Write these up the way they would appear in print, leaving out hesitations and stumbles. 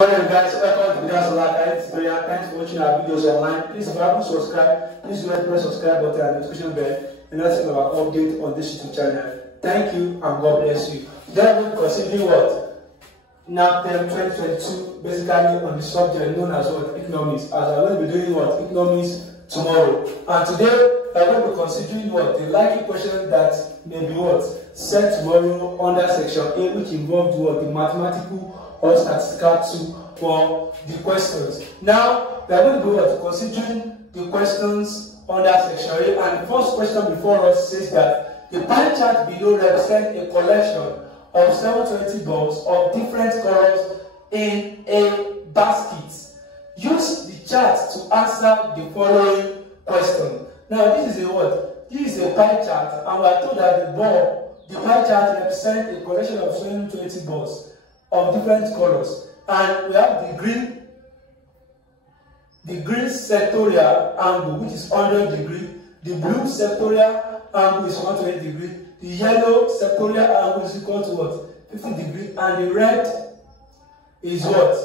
Hello guys, welcome to the tutorial. Thanks for watching our videos online. Please if you haven't subscribed, please do not press subscribe button and notification bell and not see our update on this YouTube channel. Thank you and God bless you. Today we're considering what? Nabteb 2022, basically on the subject known as what? Economics. As I'm going to be doing what? Economics tomorrow. And today we're going to be considering what? The likely question that may be what? Set tomorrow under section A, which involved what? The mathematical or statistical tool for the questions. Now we are going to go to considering the questions under section A, and the first question before us says that the pie chart below represents a collection of 720 balls of different colors in a basket. Use the chart to answer the following question. Now this is a what? This is a pie chart, and we are told that the pie chart represents a collection of 720 balls of different colors, and we have the green sectorial angle, which is 100 degrees, the blue sectorial angle is 120 degrees, the yellow sectorial angle is equal to what? 50 degrees, and the red is what?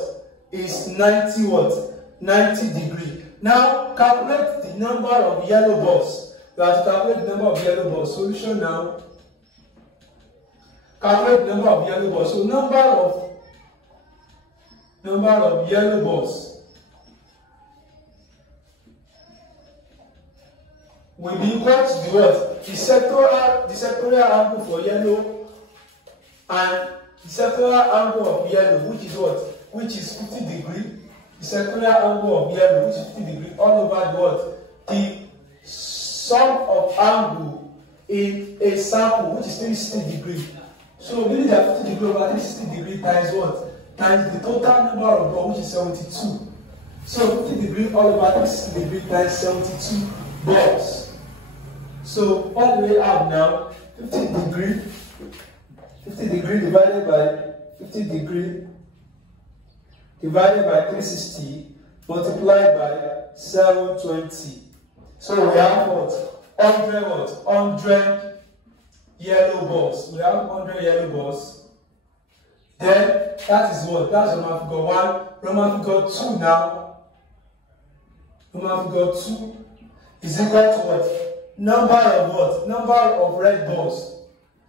Is 90 what? 90 degrees. Now calculate the number of yellow balls. We have to calculate the number of yellow balls. Solution now. Calculate the number of yellow balls. So number of yellow balls will be equal to the what? The sectorial angle for yellow and the sectorial angle of yellow, which is what? Which is 50 degrees. The sectorial angle of yellow, which is 50 degrees, all over the what? The sum of angle in a sample, which is 360 degrees. So meaning that 50 degrees over 360 degrees times what? Times the total number of balls, which is 72. So 50 degrees all over 360 degrees times 72 balls. So all the way up now, 50 degrees divided by 50 degrees divided by 360 multiplied by 720. So we have what? 100 what? 100 yellow balls. We have 100 yellow balls. Then that is what? That's Roman figure 1. Roman figure 2 now. Roman figure 2 is equal to what? Number of what? Number of red balls.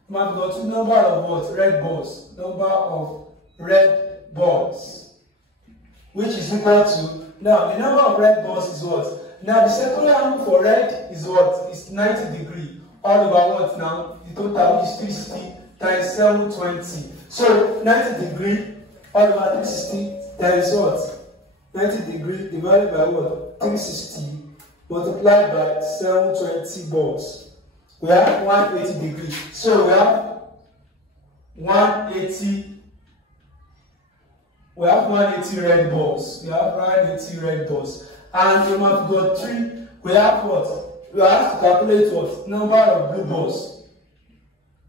Roman figure 2, number of what? Red balls. Number of red balls. Which is equal to, now the number of red balls is what? Now the sectorial angle for red is what? Is 90 degrees. All over what now? The total is 360 times 720. So 90 degrees all over 360 times what? 90 degrees divided by what? 360 multiplied by 720 balls. We have 180 degrees. So we have 180 red balls. We have 180 red balls. And we have got 3. We have what? We have to calculate what? Number of blue balls.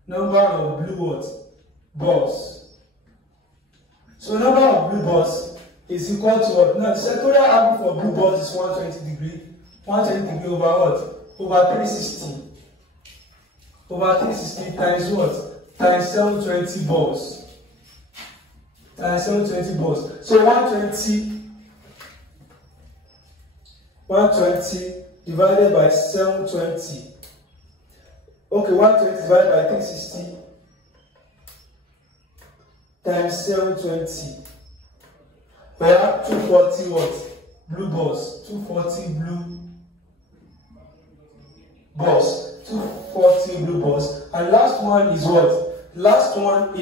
Number of blue what? Balls. So number of blue balls is equal to what? Now the sectorial angle for blue balls is 120 degrees. 120 degrees over what? Over 360. Over 360 times what? Times 720 balls. Times 720 balls. So 120 divided by 720. Okay, 120 divided by 360 times 720. We have 240 what? Blue balls. 240 blue balls. 240 blue balls. And last one is what? The last one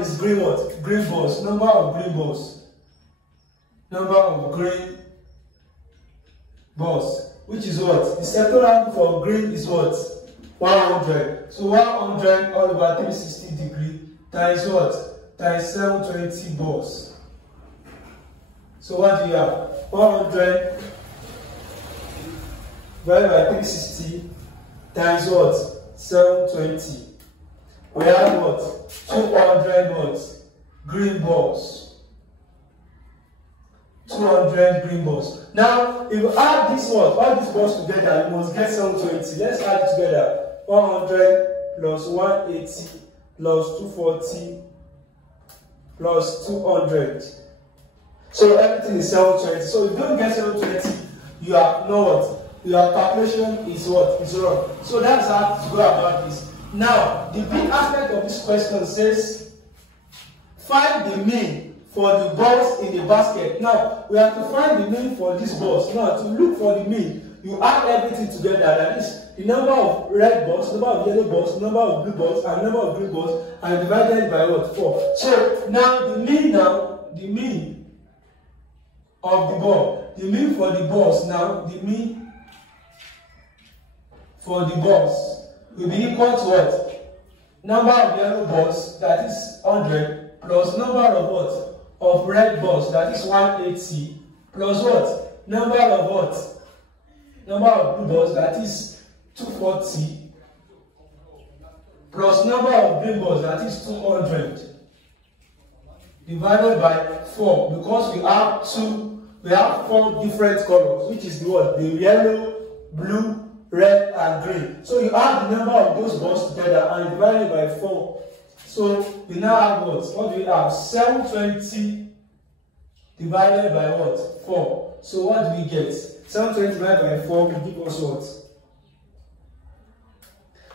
is green what? Green balls. Number of green balls. Number of green balls, which is what? The sectorial angle for green is what? 100. So 100 all over 360 degrees times what? Times 720 balls. So what do you have? 100 divided by 360 times what? 720. We have what? 200 what? Green balls. 200 green balls. Now, if you add this one, all these balls together, you must get 720. Let's add it together. 100 plus 180 plus 240 plus 200. So everything is 720. So if you don't get 720, you are know what? Your calculation is what? Is wrong. So that's how to go about this. Now, the big aspect of this question says, find the mean for the balls in the basket. Now, we have to find the mean for this balls. Now, to look for the mean, you add everything together. That is the number of red balls, number of yellow balls, number of blue balls, and number of green balls, and divided by what? 4. So now the mean of the ball, the mean for the balls now, the mean for the balls will be equal to what? Number of yellow balls, that is 100, plus number of what? Of red balls, that is 180, plus what? Number of what? Number of blue balls, that is 240, plus number of green balls, that is 200, divided by 4, because we have 4 different colors, which is the what? The yellow, blue, red, and green. So you add the number of those balls together and divide it by 4. So we now have what? What do we have? 720 divided by what? 4. So what do we get? 720 divided by 4 will give us what?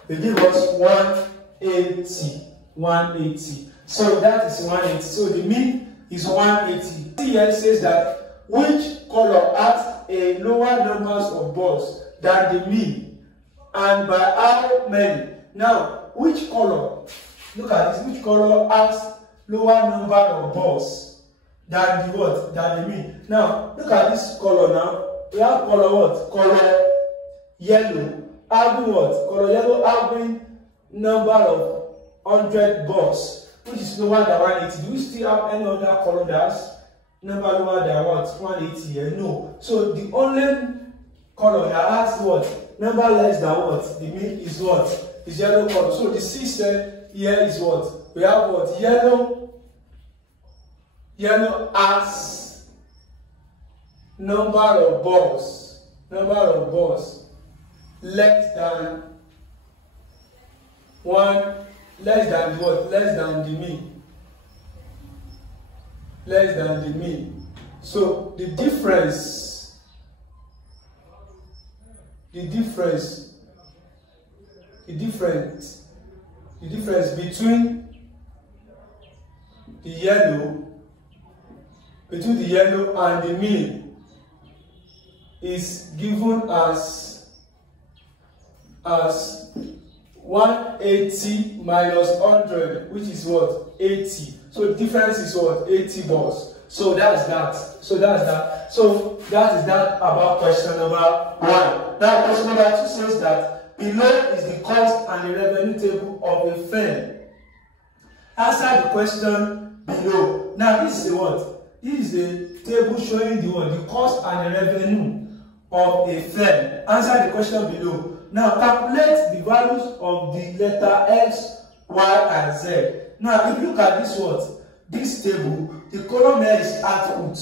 Will give us 180. 180. So that is 180. So the mean is 180. Here says that which color has a lower numbers of balls than the mean, and by how many? Now, which color? Look at this. Which color has lower number of balls than the what? Than the mean. Now, look at this color now. We have color what? Color yellow. Having what? Color yellow having number of 100 balls, which is lower than 180. Do we still have any other color that's number lower than what? 180 here? No. So the only color that has what? Number less than what? The mean is what? Is yellow color. So the system here is what? We have what? Yellow has number of balls. Number of balls less than less than what? Less than the mean. Less than the mean. So the difference between the yellow and the mean is given as 180 minus 100, which is what? 80. So the difference is what? 80 balls. So that's that. So that is that about question number 1. Now question number 2 says that below is the cost and the revenue table of a firm. Answer the question below. Now this is the what? This is the table showing the what? The cost and the revenue of a firm. Answer the question below. Now calculate the values of the letter X, Y, and Z. Now if you look at this what? This table, the column here is output.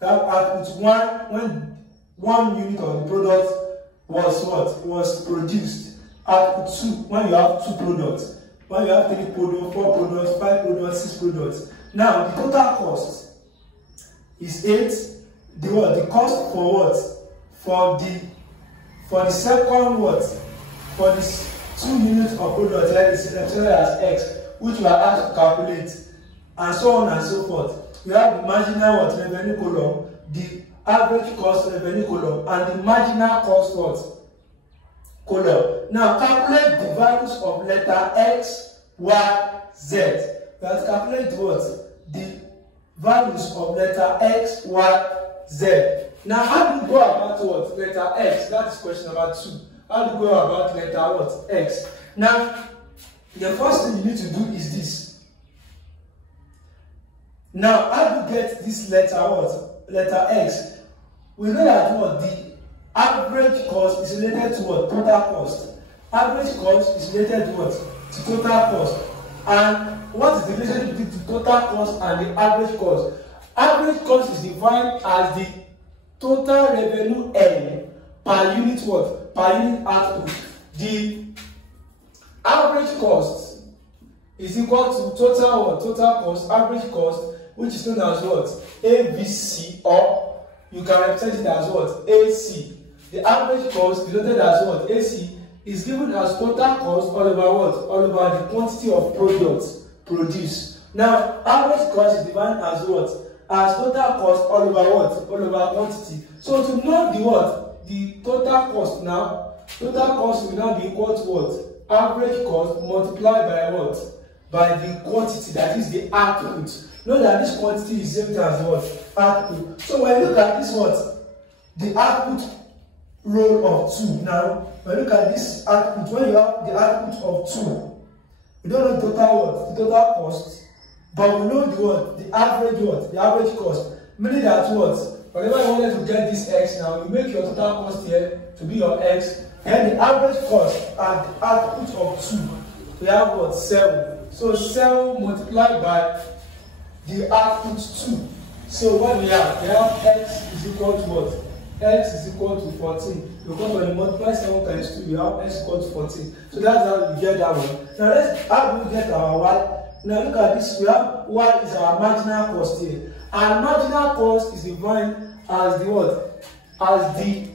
That output 1 when 1 unit of the product was what? Was produced. Output 2 when you have 2 products. When you have 3 products, 4 products, 5 products, 6 products. Now the total cost is 8. The cost for what? For the second what? For this 2 units of product, like is represented as X, which we are asked to calculate, and so on and so forth. We have the marginal what? Revenue column, the average cost revenue column, and the marginal cost what? Column. Now calculate the values of letter X, Y, Z. We have to calculate what? The values of letter X, Y, Z. Now, how do you go about what? Letter X. That is question number 2. How do you go about letter what? X. Now, the first thing you need to do is this. Now, how do you get this letter what? Letter X. We know that what? The average cost is related to what? Total cost. Average cost is related to what? To total cost. And what is the relationship between the total cost and the average cost? Average cost is defined as the total revenue earned per unit what? Per unit output. The average cost is equal to total what? Total cost, average cost, which is known as what? ABC, or you can represent it as what? AC. The average cost denoted as what? AC is given as total cost all over what? All over the quantity of products produced. Now, average cost is defined as what? As total cost all over what? All over quantity. So to know the what? The total cost now, total cost will now be equal to what? Average cost multiplied by what? By the quantity, that is the output. Know that this quantity is same as what? Output. So when you look at this what? The output row of 2. Now, when you look at this output, when you have the output of 2, we don't know the total what? The total cost, but we know the what? The average what? The average cost. Meaning that what? Whenever you wanted to get this x now, you make your total cost here to be your x, and the average cost at the output of 2, we have what? 7. So 7 multiplied by the output 2. So what we have? We have x is equal to what? X is equal to 14. Because when you multiply 7 times 2, you have x equal to 14. So that's how you get that one. Now how do we get our y? Now look at this. We have y is our marginal cost here. And marginal cost is defined as the what? As the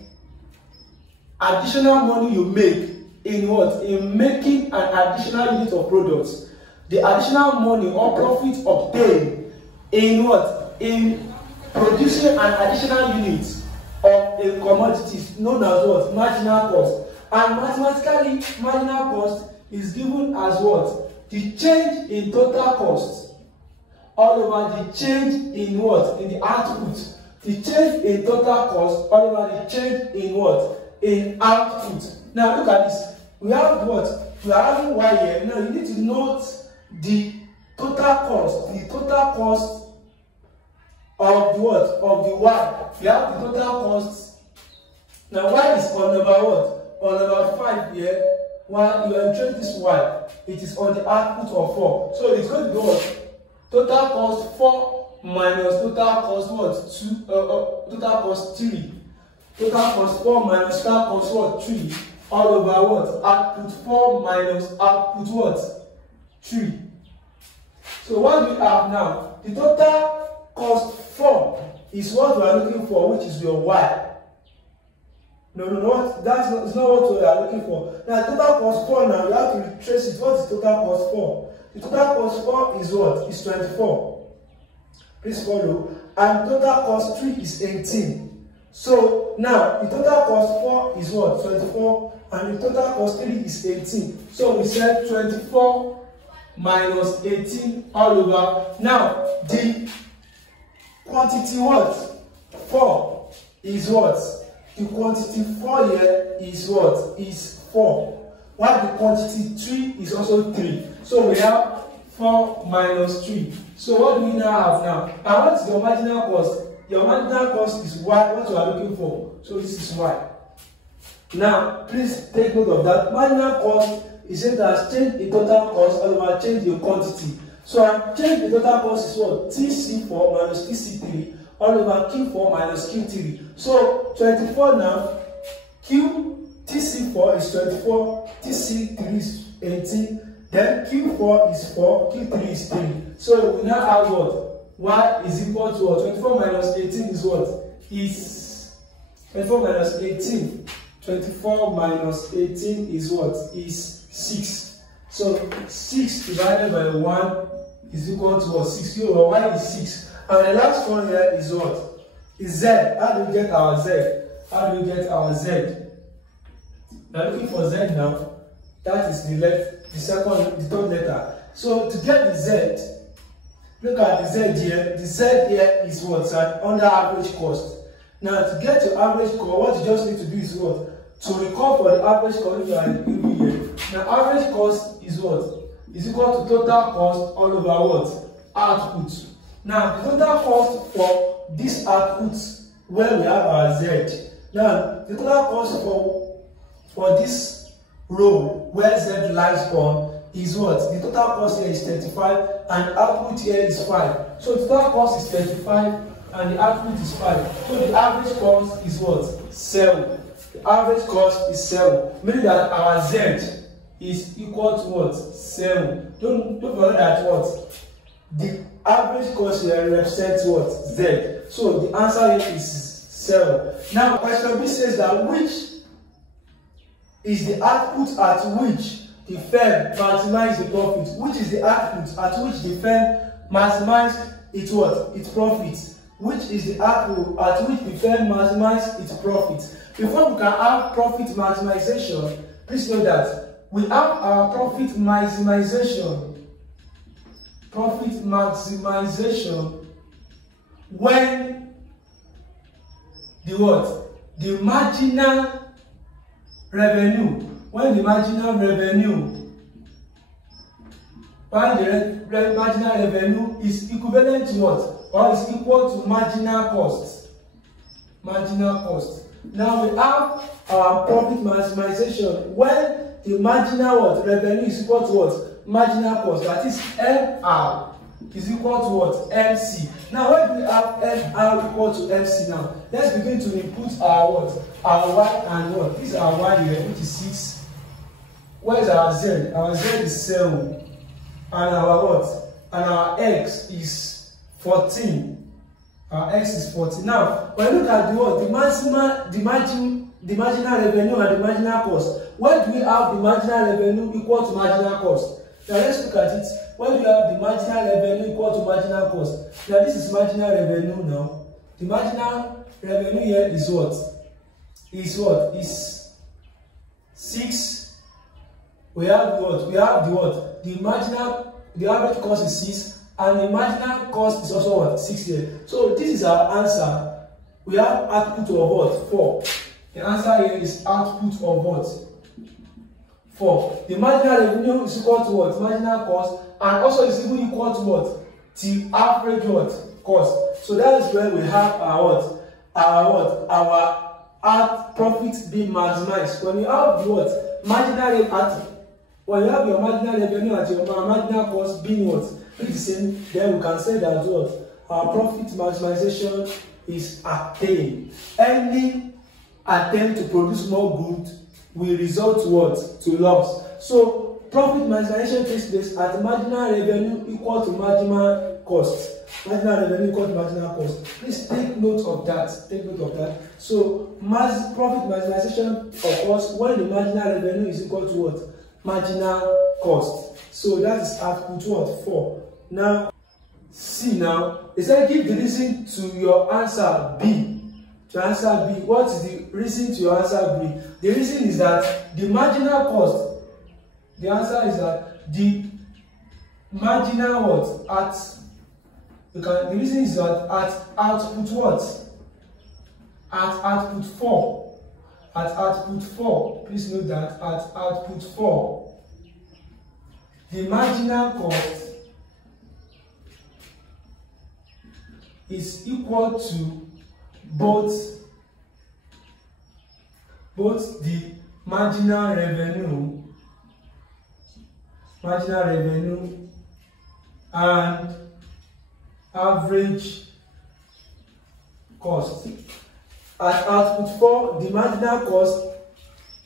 additional money you make in what? In making an additional unit of products. The additional money or profit obtained in what? In producing an additional unit of a commodity known as what? Marginal cost. And mathematically, marginal cost is given as what? The change in total cost all over the change in what? In the output. The change in total cost all over the change in what? In output. Now look at this. We have what? We are having y here. Now you need to note the total cost. The total cost of the what? Of the y. We have the total cost. Now y is on number what? On number 5 here. While you enter this y, it is on the output of 4. So it's going to be what? Total cost 4 minus total cost what? 2. Total cost 3. Total cost 4 minus total cost what? 3. All over what? Output 4 minus output what? 3. So what do we have now? The total cost 4 is what we are looking for, which is your y. No, that's not, it's not what we are looking for. Now, total cost 4 now, you have to retrace it. What is total cost 4? The total cost 4 is what? Is 24. Please follow. And total cost 3 is 18. So, now, the total cost 4 is what? 24. And the total cost 3 is 18. So, we said 24 minus 18 all over. Now, the quantity what? 4 is what? The quantity 4 here is what? Is 4. While the quantity 3 is also 3. So we have 4 minus 3. So what do we now have now? And what is your marginal cost? Your marginal cost is y, what you are looking for. So this is y. Now, please take note of that. Marginal cost is said as change the total cost all over change the quantity. So change the total cost is what? TC4 minus TC3. All over Q4 minus Q3. So 24 now, TC4 is 24, TC3 is 18, then Q4 is 4, Q3 is 3. So we now have what? Y is equal to what? 24 minus 18 is what? Is 24 minus 18. 24 minus 18 is what? Is 6. So 6 divided by 1 is equal to what? 6. So y is 6. And the last one here is what? Is Z. How do we get our Z? How do we get our Z? We're looking for Z now. That is the third letter. So to get the Z, look at the Z here. The Z here is what? Under average cost. Now to get your average cost, what you just need to do is what? To record for the average cost you are giving here. Now average cost is what? Is equal to total cost all over what? Output. Now, the total cost for this output where we have our Z. Now, the total cost for this row where Z lies on is what? The total cost here is 35 and output here is 5. So, the total cost is 35 and the output is 5. So, the average cost is what? 7. The average cost is 7. Meaning that our Z is equal to what? 7. Don't forget that what? The average cost here represents what? Z. So the answer here is 7. Now question B says that which is the output at which the firm maximizes the profit? Which is the output at which the firm maximizes its what? Its profit. Which is the output at which the firm maximizes its profit? Before we can have profit maximization, please know that we have our profit maximization. Profit maximization when the what? The marginal revenue. When the marginal revenue, marginal revenue is equivalent to what? Or is equal to marginal cost. Marginal cost. Now we have our profit maximization when the marginal what? Revenue is equal to what? Marginal cost. That is MR is equal to what? MC. Now when we have MR equal to MC now, let's begin to input our what? Our Y and what? This is our Y here, which is 6. Where is our Z? Our Z is 7. And our what? And our X is 14. Our X is 14. Now, when you look at the what? The marginal revenue and the marginal cost. Where do we have the marginal revenue equal to marginal cost? Now let's look at it. Where do we have the marginal revenue equal to marginal cost? Now this is marginal revenue now. The marginal revenue here is what? Is 6. We have the what? We have the what? The average cost is 6, and the marginal cost is also what? 6 here. So this is our answer. We have output of what? 4. The answer here is output of what? 4. The marginal revenue is equal to what? Marginal cost, and also is even equal to what? The average what? Cost. So that is where we have our what? Our profit being maximized. When you have the what? Marginal revenue. When you have your marginal revenue and your marginal cost being what? The same, then we can say that what? Our profit maximization is attained. Any attempt to produce more goods will result to what? To loss. So profit maximization takes place at marginal revenue equal to marginal cost. Marginal revenue equal to marginal cost. Please take note of that. Take note of that. So profit maximization occurs when the marginal revenue is equal to what? Marginal cost. So that is output what? 4. Now C now. It said give the reason to your answer B. To answer B. What is the reason to your answer B? The reason is that the marginal cost. The answer is that the marginal what? The reason is that at output what? At output 4. At output 4, please note that at output 4, the marginal cost is equal to both the marginal revenue and average cost. At output 4, the marginal cost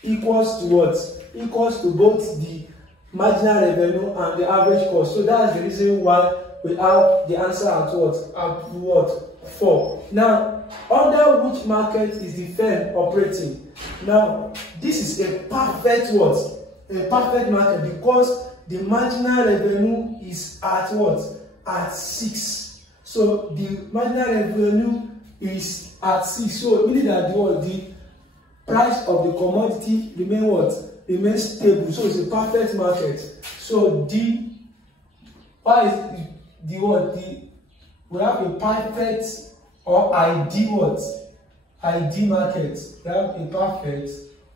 equals to what? Equals to both the marginal revenue and the average cost. So that's the reason why we have the answer at what? At what? 4. Now, under which market is the firm operating? Now, this is a perfect what? A perfect market, because the marginal revenue is at what? At 6. So the marginal revenue is at 6. So meaning that the price of the commodity remain what? Remains stable. So it's a perfect market. So why is the what? We have a perfect or ideal what? Ideal market. We have a perfect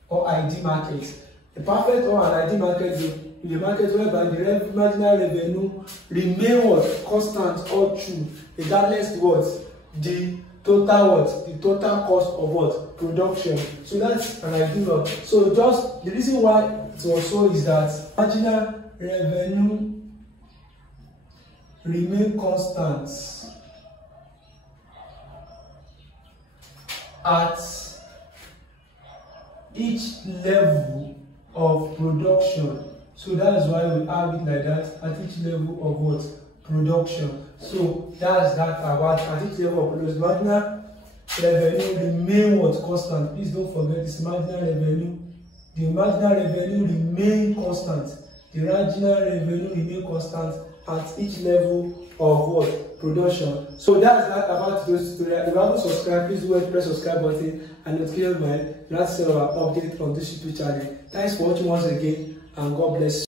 or ideal market. A perfect or an ideal market is a market whereby the marginal revenue remain what? Constant all through, regardless of what? The total what? The total cost of what? Production. So that's an ideal. So just the reason why it was so is that marginal revenue remain constant at each level of production. So that is why we have it like that at each level of what? Production. So that's that about at each level of production. Marginal revenue remain what? Constant. Please don't forget this marginal revenue. The marginal revenue remain constant. The marginal revenue remain constant at each level of what? Production. So that's that about those tutorial. If you haven't subscribed, please do press subscribe button and notification bell. That's our update on this YouTube channel. Thanks for watching once again, and God bless you.